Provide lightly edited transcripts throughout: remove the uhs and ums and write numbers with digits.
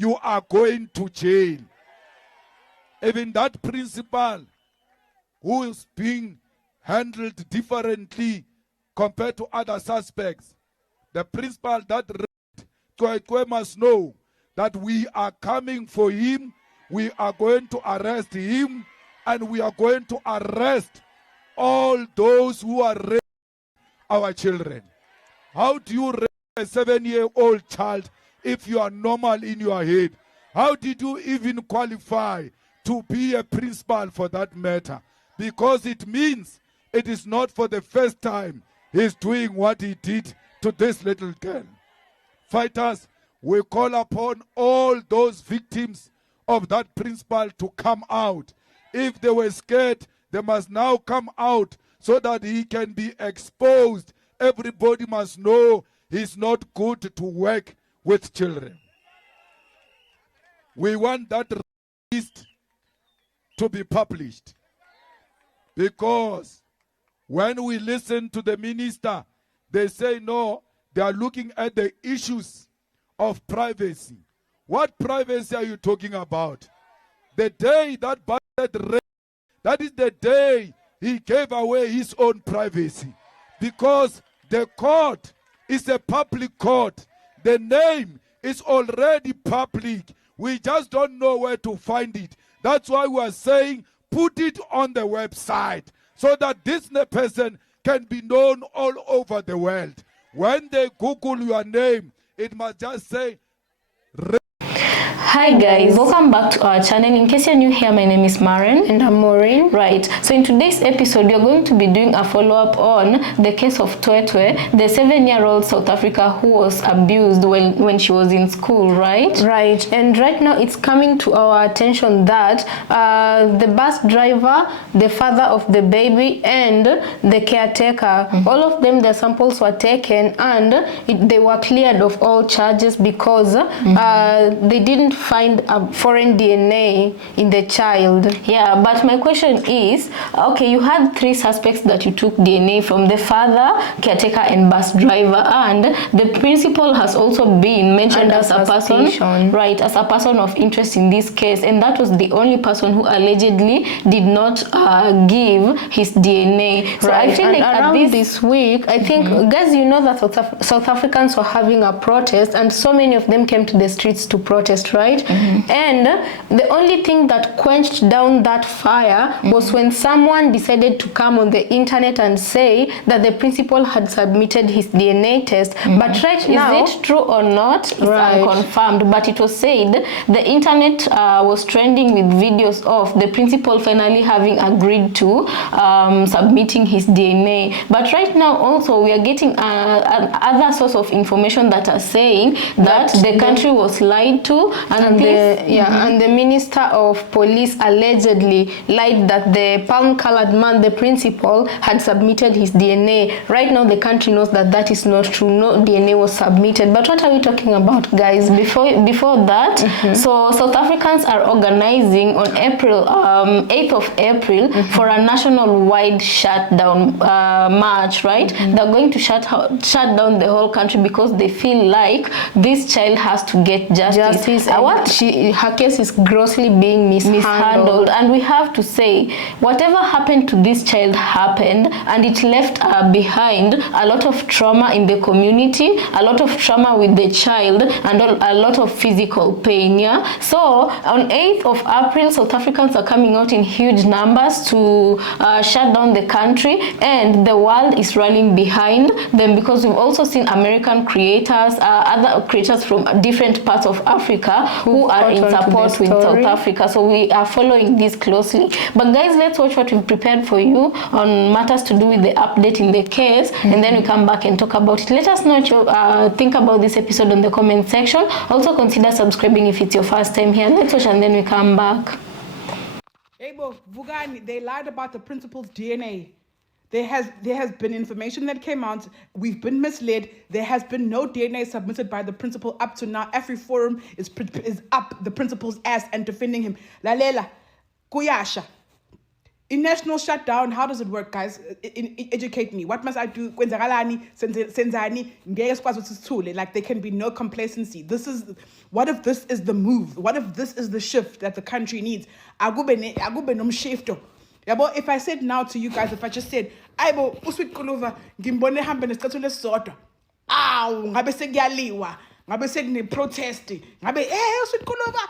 you are going to jail. Even that principal who is being handled differently compared to other suspects, the principal that raped Cwecwe must know that we are coming for him, we are going to arrest him, and we are going to arrest all those who are raping our children. How do you rape a 7-year-old child if you are normal in your head? How did you even qualify to be a principal for that matter? Because it means it is not for the first time he's doing what he did to this little girl. Fighters, we call upon all those victims of that principal to come out. If they were scared, they must now come out so that he can be exposed. Everybody must know it's not good to work with children. We want that list to be published, because when we listen to the minister, they say no, they are looking at the issues of privacy. What privacy are you talking about? The day that Biden raped, that is the day he gave away his own privacy, because the court is a public court. The name is already public. We just don't know where to find it. That's why we are saying put it on the website so that this person can be known all over the world. When they Google your name, it must just say Hi guys, welcome back to our channel. In case you're new here, my name is Maren and I'm Maureen. Right, so in today's episode we are going to be doing a follow-up on the case of Cwecwe, the 7-year-old South Africa who was abused when she was in school, right? Right, and right now it's coming to our attention that the bus driver, the father of the baby, and the caretaker, all of them, their samples were taken and they were cleared of all charges because they didn't find a foreign DNA in the child. Yeah, but my question is, okay, you had 3 suspects that you took DNA from: the father, caretaker, and bus driver, and the principal has also been mentioned as a person, right, as a person of interest in this case, and that was the only person who allegedly did not give his DNA. So right. I feel like around this week, I think, guys, you know that South Africans were having a protest, and so many of them came to the streets to protest, right? And the only thing that quenched down that fire was when someone decided to come on the internet and say that the principal had submitted his DNA test. But right now, is it true or not? It's unconfirmed, but it was said the internet was trending with videos of the principal finally having agreed to submitting his DNA. But right now also we are getting another source of information that are saying that the country was lied to, and the Minister of Police allegedly lied that the palm-colored man, the principal, had submitted his DNA. Right now the country knows that that is not true. No DNA was submitted. But what are we talking about, guys? Before that, so South Africans are organizing on April 8th of April for a national-wide shutdown march, right? They're going to shut down the whole country because they feel like this child has to get justice. Her case is grossly being mishandled, and we have to say whatever happened to this child happened, and it left behind a lot of trauma in the community, a lot of trauma with the child, and a lot of physical pain. Yeah, so on 8th of April, South Africans are coming out in huge numbers to shut down the country, and the world is rallying behind them because we've also seen American creators, other creators from different parts of Africa who are in support with South Africa. So we are following this closely. But guys, let's watch what we've prepared for you on matters to do with the update in the case, and then we come back and talk about it. Let us know what you think about this episode in the comment section. Also consider subscribing if it's your first time here. Let's watch and then we come back. Hey, Vugani, they lied about the principal's DNA. There has been information that came out. We've been misled. There has been no DNA submitted by the principal up to now. Every forum is up the principal's ass and defending him. Lalela, Kuyasha. In national shutdown, how does it work, guys? Educate me. What must I do? Kwenzakalani, senzani, ngeke sikwazi ukuthi sithule. Like, there can be no complacency. What if this is the move? What if this is the shift that the country needs? Akube nomshifto. Yabo, if I said now to you guys, if I just said, Aibo, uswit kulova, ngimbone hambe nesicathulo esisodwa. Aw, ngabe sekuyaliwa. Ngabe sekune protest. Ngabe uswit kulova.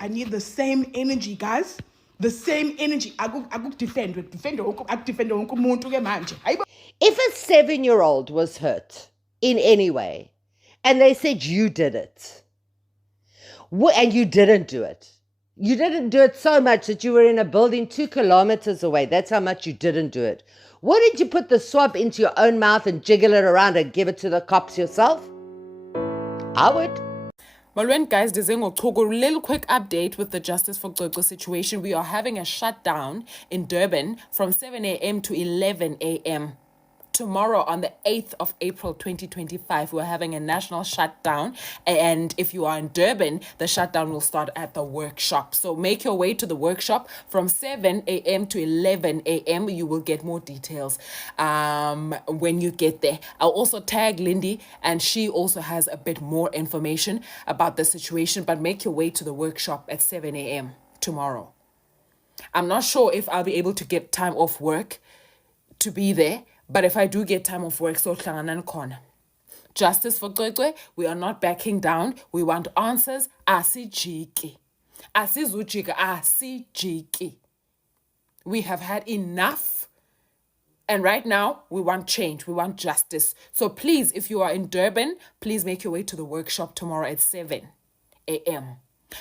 I need the same energy, guys. The same energy. I go defend. If a 7-year-old was hurt in any way, and they said you did it, and you didn't do it. You didn't do it so much that you were in a building 2 kilometers away. That's how much you didn't do it. Wouldn't you put the swab into your own mouth and jiggle it around and give it to the cops yourself? I would. Well, guys, there's a little quick update with the Justice for Cwecwe situation. We are having a shutdown in Durban from 7 a.m. to 11 a.m. Tomorrow, on the 8th of April 2025, we're having a national shutdown. And if you are in Durban, the shutdown will start at the workshop. So make your way to the workshop from 7 a.m. to 11 a.m. You will get more details when you get there. I'll also tag Lindy, and she also has a bit more information about the situation. But make your way to the workshop at 7 a.m. tomorrow. I'm not sure if I'll be able to get time off work to be there. But if I do get time off work, so Justice for Cwecwe, we are not backing down. We want answers. Asijiki. Asizujika. Asijiki. We have had enough. And right now, we want change. We want justice. So please, if you are in Durban, please make your way to the workshop tomorrow at 7 a.m.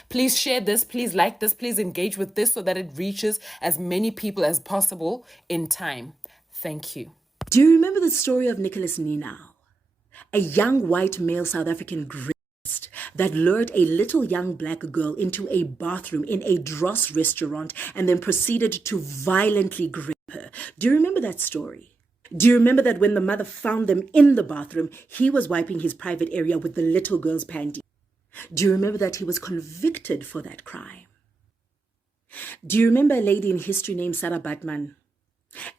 Please share this. Please like this. Please engage with this so that it reaches as many people as possible in time. Thank you. Do you remember the story of Nicholas Ninau, a young white male South African rapist that lured a little young black girl into a bathroom in a dross restaurant and then proceeded to violently rape her? Do you remember that story? Do you remember that when the mother found them in the bathroom, he was wiping his private area with the little girl's panty? Do you remember that he was convicted for that crime? Do you remember a lady in history named Sarah Baartman?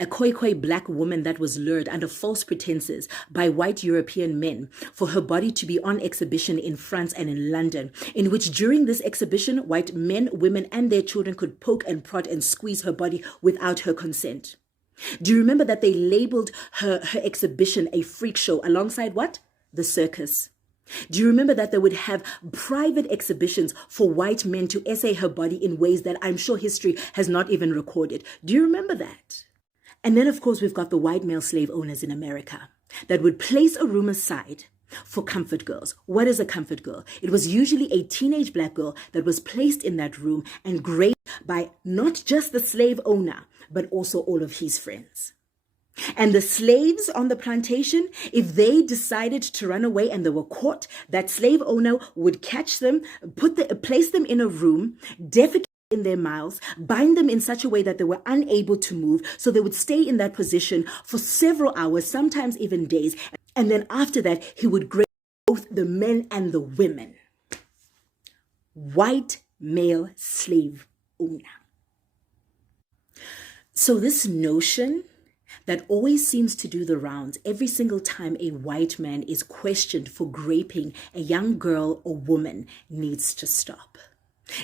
A Cwecwe black woman that was lured under false pretenses by white European men for her body to be on exhibition in France and in London, in which during this exhibition, white men, women, and their children could poke and prod and squeeze her body without her consent. Do you remember that they labeled her exhibition a freak show alongside what? The circus. Do you remember that they would have private exhibitions for white men to essay her body in ways that I'm sure history has not even recorded? Do you remember that? And then, of course, we've got the white male slave owners in America that would place a room aside for comfort girls. What is a comfort girl? It was usually a teenage black girl that was placed in that room and grazed by not just the slave owner, but also all of his friends. And the slaves on the plantation, if they decided to run away and they were caught, that slave owner would catch them, place them in a room, defecate in their mouths, bind them in such a way that they were unable to move, so they would stay in that position for several hours, sometimes even days. And then after that, he would graze both the men and the women. White male slave owner. So this notion that always seems to do the rounds every single time a white man is questioned for raping a young girl or woman needs to stop.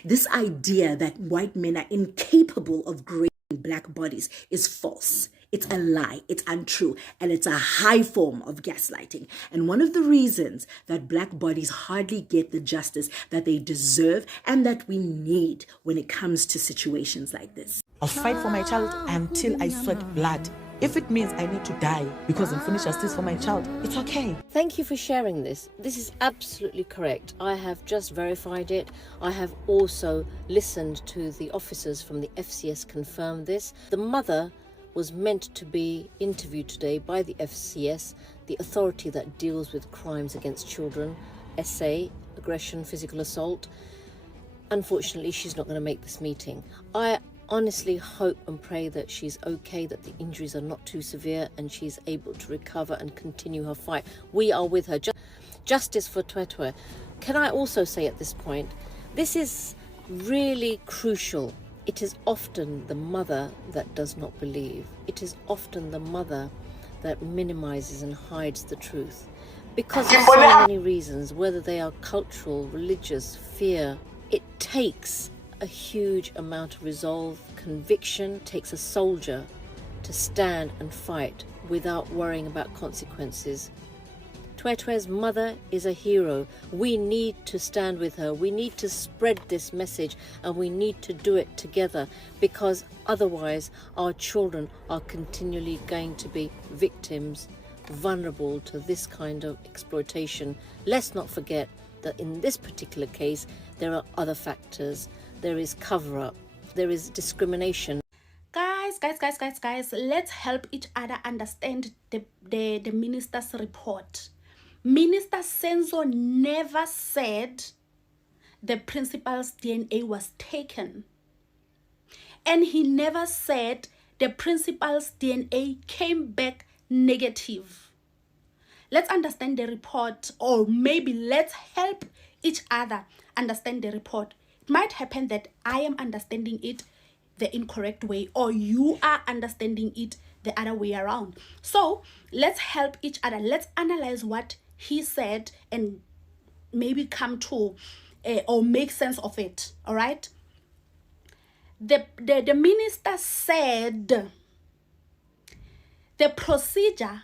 This idea that white men are incapable of raping black bodies is false. It's a lie, it's untrue, and it's a high form of gaslighting. And one of the reasons that black bodies hardly get the justice that they deserve and that we need when it comes to situations like this. I'll fight for my child until I sweat blood. If it means I need to die because I'm finished justice for my child, it's okay. Thank you for sharing this. This is absolutely correct. I have just verified it. I have also listened to the officers from the FCS confirm this. The mother was meant to be interviewed today by the FCS, the authority that deals with crimes against children, SA, aggression, physical assault. Unfortunately, she's not going to make this meeting. I honestly hope and pray that she's okay, that the injuries are not too severe and she's able to recover and continue her fight. We are with her. Justice for Cwecwe. Can I also say at this point, this is really crucial It is often the mother that does not believe. It is often the mother that minimizes and hides the truth. Because of so many reasons, whether they are cultural, religious, fear, it takes a huge amount of resolve, conviction, takes a soldier to stand and fight without worrying about consequences. Cwecwe's mother is a hero. We need to stand with her. We need to spread this message, and we need to do it together, because otherwise our children are continually going to be victims, vulnerable to this kind of exploitation. Let's not forget that in this particular case, there are other factors. There is cover-up. There is discrimination. Guys, let's help each other understand the minister's report. Minister Senzo never said the principal's DNA was taken. And he never said the principal's DNA came back negative. Let's understand the report, or maybe let's help each other understand the report. It might happen that I am understanding it the incorrect way, or you are understanding it the other way around. So let's help each other. Let's analyze what he said and maybe come to or make sense of it. All right. The minister said the procedure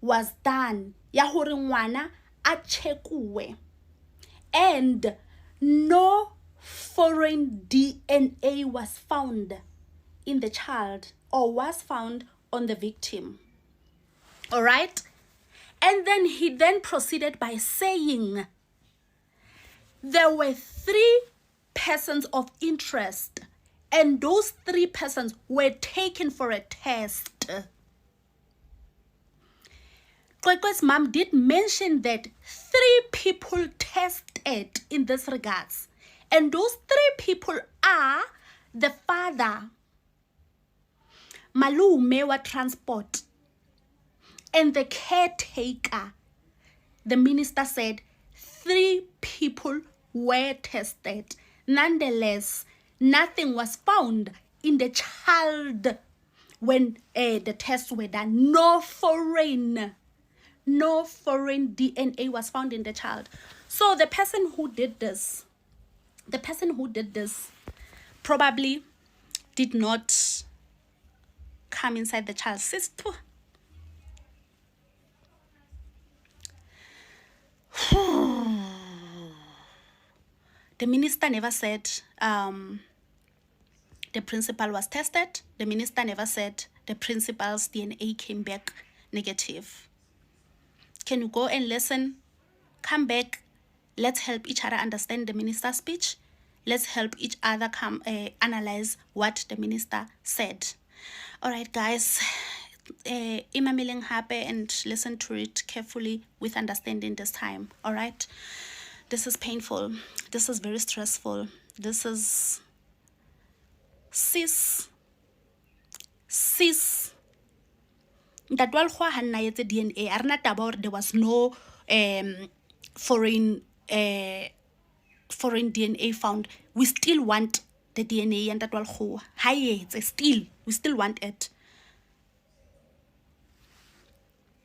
was done ya hore ngwana a Cwecwe, and no foreign DNA was found in the child or was found on the victim. All right. And then he then proceeded by saying there were 3 persons of interest, and those 3 persons were taken for a test. Cwecwe's mom did mention that 3 people tested in this regards. And those 3 people are the father, Malume wa transport, and the caretaker. The minister said 3 people were tested. Nonetheless, nothing was found in the child when the tests were done. No foreign DNA was found in the child. So the person who did this probably did not come inside the child's system. The minister never said the principal was tested. The minister never said the principal's DNA came back negative. Can you go and listen? Come back. Let's help each other understand the minister's speech. Let's help each other analyze what the minister said. All right, guys. Imameling happy and listen to it carefully with understanding this time. All right. This is painful. This is very stressful. This is sis. That while the DNA are not about there was no foreign DNA found. We still want the DNA, and that while we still want it.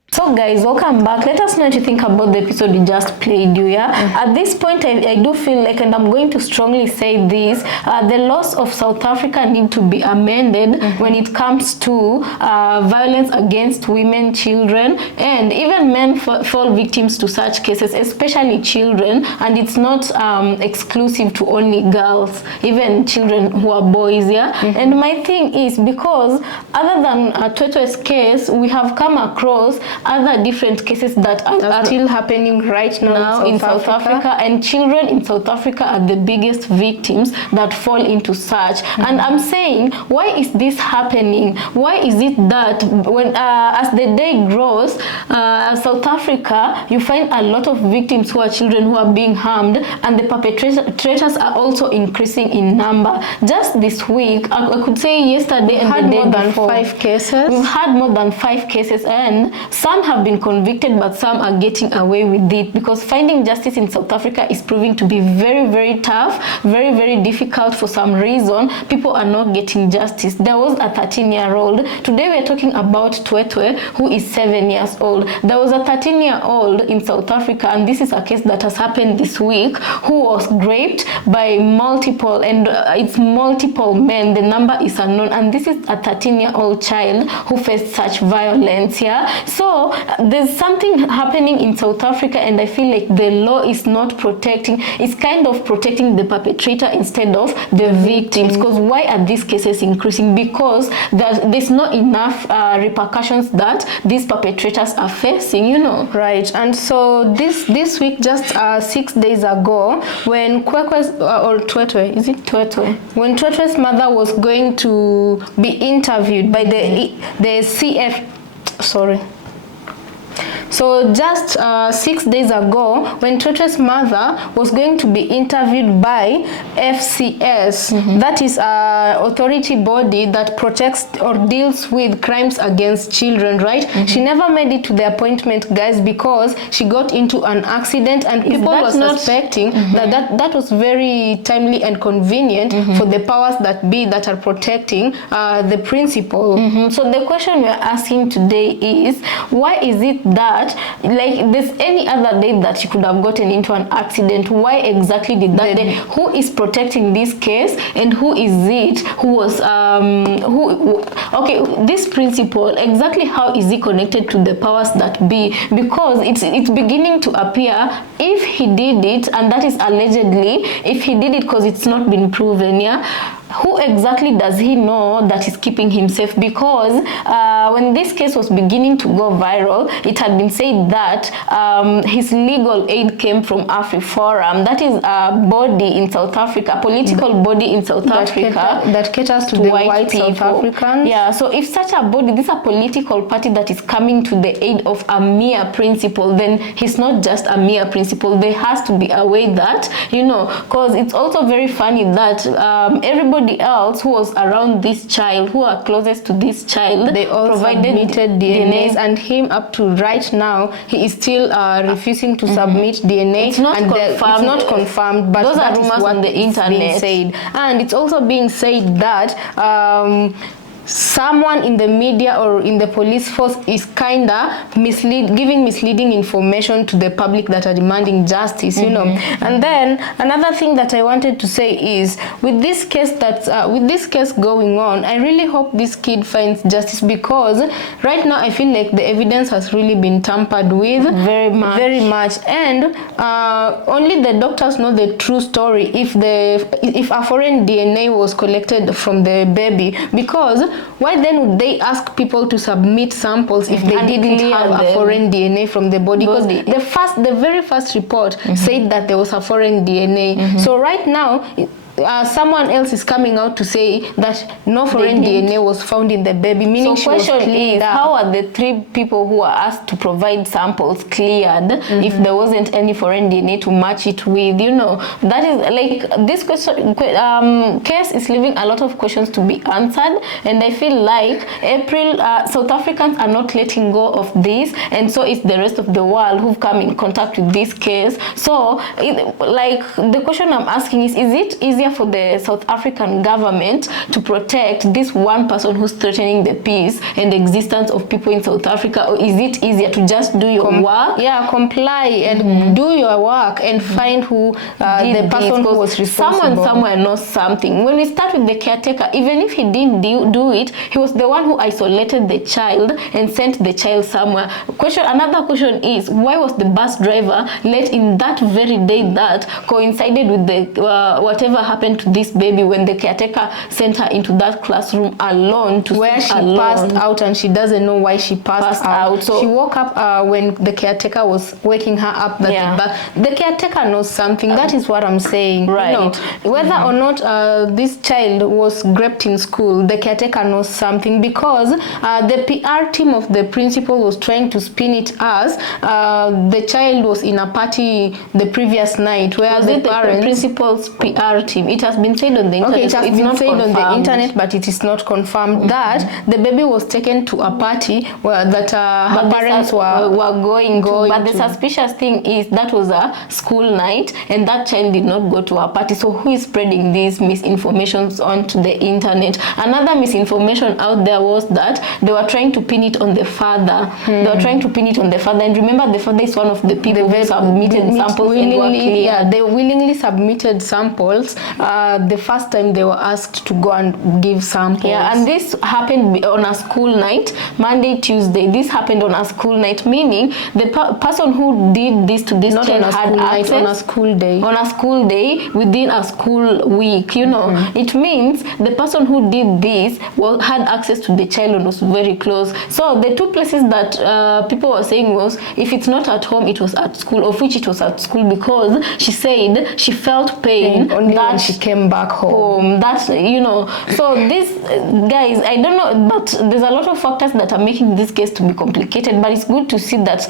So guys, welcome back. Let us know what you think about the episode we just played you. At this point, I do feel like, and I'm going to strongly say this, the laws of South Africa need to be amended when it comes to violence against women, children, and even men fall victims to such cases, especially children. And it's not exclusive to only girls, even children who are boys. And my thing is, because other than Cwecwe's case, we have come across other different cases that are still happening right now in South Africa, and children in South Africa are the biggest victims that fall into such. And I'm saying, why is this happening? Why is it that when as the day grows, South Africa, you find a lot of victims who are children who are being harmed, and the perpetrators are also increasing in number. Just this week, I could say yesterday and the day before, 5 cases. We've had more than 5 cases, and some some have been convicted, but some are getting away with it, because finding justice in South Africa is proving to be very, very tough, very, very difficult. For some reason, people are not getting justice. There was a 13-year-old. Today we're talking about Cwecwe, who is 7 years old. There was a 13-year-old in South Africa, and this is a case that has happened this week, who was raped by multiple, and it's multiple men. The number is unknown, and this is a 13-year-old child who faced such violence. Yeah, so there's something happening in South Africa, and I feel like the law is not protecting. It's kind of protecting the perpetrator instead of the victims. Because why are these cases increasing? Because there's not enough repercussions that these perpetrators are facing, you know. Right. And so this week, just 6 days ago, when Cwecwe's or Cwecwe, is it Cwecwe? When Cwecwe's mother was going to be interviewed by the CF, sorry. So just 6 days ago, when Cwecwe's mother was going to be interviewed by FCS, that is an authority body that protects or deals with crimes against children, right? She never made it to the appointment, guys, because she got into an accident, and people were suspecting that was very timely and convenient for the powers that be that are protecting the principal. So the question we're asking today is, why is it that, like, there's any other day that you could have gotten into an accident? Why exactly did that day? Who is protecting this case, and who is it who was okay, this principal, exactly how is he connected to the powers that be? Because it's beginning to appear, if he did it, and that is allegedly, if he did it, because it's not been proven, yeah, who exactly does he know that is keeping him safe? Because when this case was beginning to go viral, it had been said that his legal aid came from AfriForum. That is a body in South Africa, a political body in South Africa that caters to the white South Africans. Yeah, so if such a body, this is a political party that is coming to the aid of a mere principal, then he's not just a mere principal. There has to be a way that, you know, because it's also very funny that everybody else who was around this child, who are closest to this child, they all provided DNAs, and him up to right now, he is still refusing to submit DNA. It's not confirmed. It's not confirmed, but those that are rumors is what on the internet being said. And it's also being said that someone in the media or in the police force is kinda giving misleading information to the public that are demanding justice, you know. And then another thing that I wanted to say is, with this case going on, I really hope this kid finds justice, because right now I feel like the evidence has really been tampered with very much, and only the doctors know the true story if a foreign DNA was collected from the baby. Because why then would they ask people to submit samples if they didn't have a foreign DNA from the body? Because the very first report said that there was a foreign DNA. So right now, someone else is coming out to say that no foreign DNA was found in the baby, meaning so question is, how are the 3 people who are asked to provide samples cleared if there wasn't any foreign DNA to match it with, you know? That is like, this question case is leaving a lot of questions to be answered, and I feel like South Africans are not letting go of this, and so it's the rest of the world who've come in contact with this case. So like, the question I'm asking is it easier for the South African government to protect this one person who's threatening the peace and the existence of people in South Africa, or is it easier to just do your work? Yeah, comply and do your work and find who the person who was responsible. Someone somewhere knows something. When we start with the caretaker, even if he didn't do it, he was the one who isolated the child and sent the child somewhere. Another question is, why was the bus driver let in that very day that coincided with the whatever happened to this baby, when the caretaker sent her into that classroom alone where she passed out, and she doesn't know why she passed out. So she woke up when the caretaker was waking her up. The caretaker knows something. That is what I'm saying. Right. You know, whether or not this child was raped in school, the caretaker knows something, because the PR team of the principal was trying to spin it as the child was in a party the previous night, where the parents, principal's PR team. time. It has been said on the internet. Okay, it has it's been not said on the confirmed. internet, but it is not confirmed that the baby was taken to a party where her parents were going to. But the suspicious thing is that was a school night, and that child did not go to a party. So who is spreading these misinformations onto the internet? Another misinformation out there was that they were trying to pin it on the father. They were trying to pin it on the father, and remember, the father is one of the people who submitted samples willingly. Yeah, they willingly submitted samples the first time they were asked to go and give samples. Yeah, and this happened on a school night, Monday, Tuesday. This happened on a school night, meaning the person who did this to this Not child on a had school access night, on a school day. On a school day within a school week, you know. It means the person who did this had access to the child and was very close. So the two places that people were saying was, if it's not at home, it was at school, of which it was at school, because she said she felt pain only that when she came back home. That's, you know. So this, guys, I don't know, but there's a lot of factors that are making this case to be complicated, but it's good to see that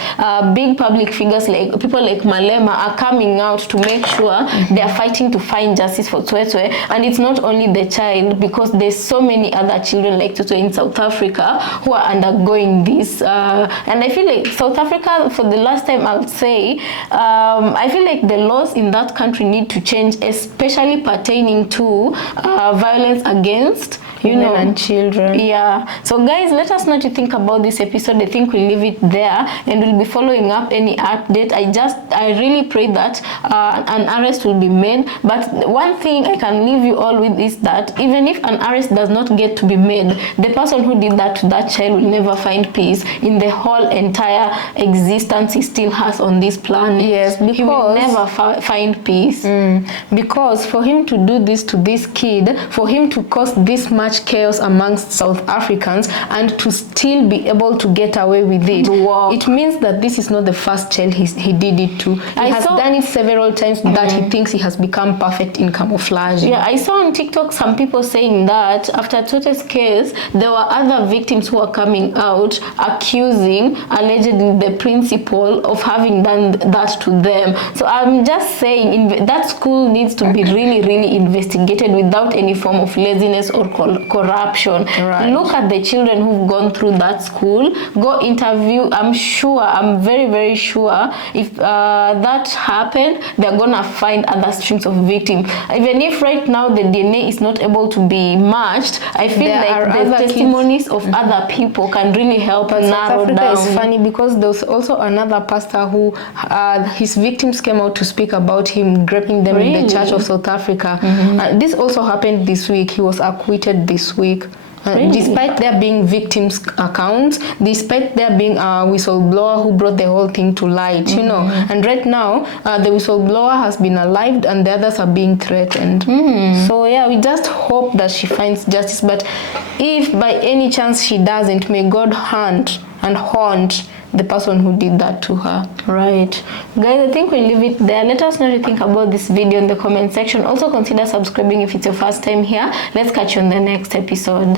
big public figures like people like Malema are coming out to make sure they are fighting to find justice for Cwecwe. And it's not only the child, because there's so many other children like Cwecwe in South Africa who are undergoing this. And I feel like South Africa, for the last time I would say, I feel like the laws in that country need to change, especially pertaining to violence against women and children. Yeah. So guys, let us know what you think about this episode. I think we'll leave it there, and we'll be following up any update. I really pray that an arrest will be made. But one thing I can leave you all with is that even if an arrest does not get to be made, the person who did that to that child will never find peace in the whole entire existence he still has on this planet. Yes, because he will never find peace. Because for him to do this to this kid, for him to cause this much chaos amongst South Africans and to still be able to get away with it, it means that this is not the first child he did it to. He has done it several times that he thinks he has become perfect in camouflage. Yeah, I saw on TikTok some people saying that after Cwecwe's case, there were other victims who are coming out accusing allegedly the principal of having done that to them. So I'm just saying that school needs to be really, really investigated without any form of laziness or corruption. Right. Look at the children who've gone through that school. Go interview. I'm very, very sure if that happened, they're gonna find other streams of victims. Even if right now the DNA is not able to be matched, I feel like the testimonies of other people can really help narrow down. It's funny because there's also another pastor who his victims came out to speak about him raping them in the Church of South Africa. This also happened this week. He was acquitted this week. Despite there being victims' accounts, despite there being a whistleblower who brought the whole thing to light, you know. And right now, the whistleblower has been alived and the others are being threatened. So yeah, we just hope that she finds justice. But if by any chance she doesn't, may God hunt and haunt the person who did that to her. Right. Guys, I think we'll leave it there. Let us know what you think about this video in the comment section. Also consider subscribing if it's your first time here. Let's catch you on the next episode.